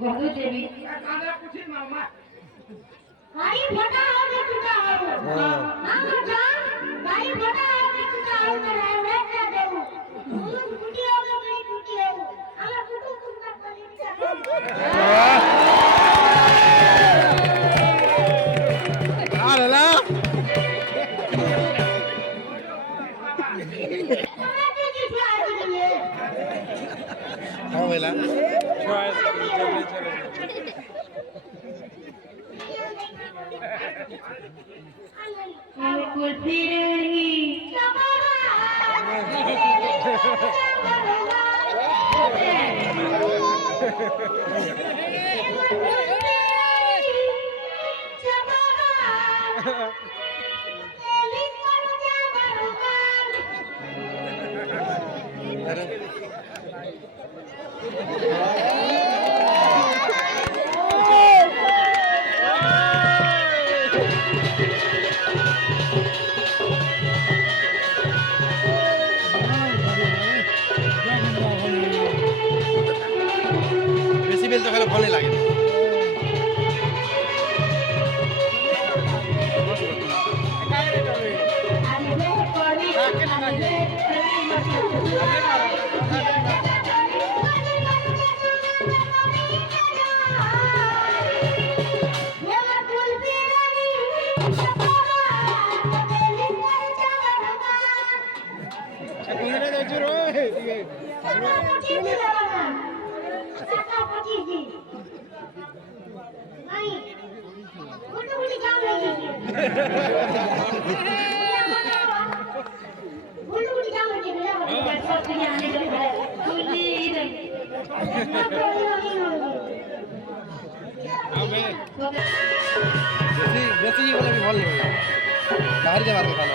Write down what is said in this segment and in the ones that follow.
વધુ જેવી ગાડી ફટા આવે ટૂટા આવો ના મજા ગાડી ફટા આવે ટૂટા આવો કરે રેટ ના દેવું ભૂલ ફૂટી આવે ગઈ ફૂટી આવો આલા ફૂટુ કુંતા પલી આલા હા વેલા कुल्फी रही বেশি বেল তো খেলে ভালো লাগে বেশি বলে আমি ভালো লাগে বাড়িতে পারবে ভালো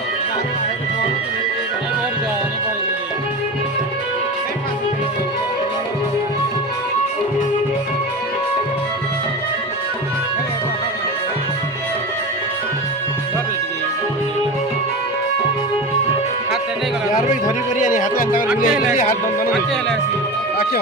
यार भाई धरी करी यानी हाथ अंदर हाथ बंद नहीं आके